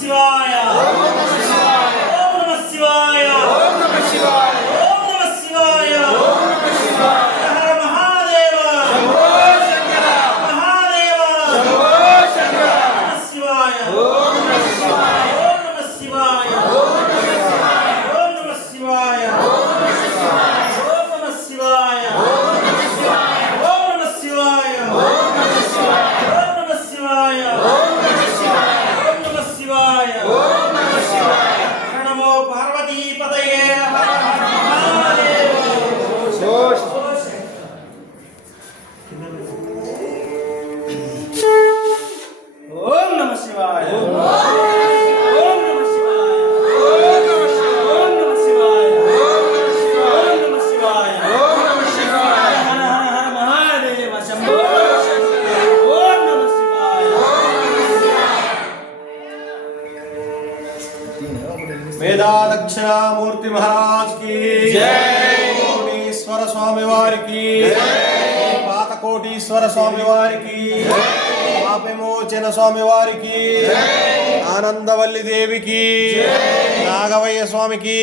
శివాయ ఓం నమః శివాయ ఓం నమః శివాయ ఓం నమః శివాయ ఓం నమః శివాయ హర మహాదేవ శంభో శంకర మహాదేవ శంభో శంకర నమః శివాయ ఓం నమః శివాయ ఓం నమః శివాయ ఓం నమః శివాయ ఓం నమః శివాయ ఓం నమః శివాయ ఓం నమః శివాయ ఓం నమః శివాయ ఓం నమః శివాయ ఓం నమః శివాయ ఓం నమః శివాయ ఓం నమః శివాయ ఓం నమః శివాయ నమో పార్వతీ పతయే హర హర మహాదేవ ఓం నమః శివాయ ఓం నమః శివాయ ఓం నమః శివాయ ఓం నమః శివాయ ఓం నమః శివాయ హర హర హర మహాదేవ శంభో ఓం నమః శివాయ వేదాదక్షిణామూర్తి మహారాజ్ కి జై, కోటీశ్వర స్వామి వారికి జై, పాతకోటీశ్వర స్వామి వారికి జై, పాపవిమోచన స్వామి వారికి జై, ఆనందవల్లి దేవికి జై, నాగవయ్య స్వామికి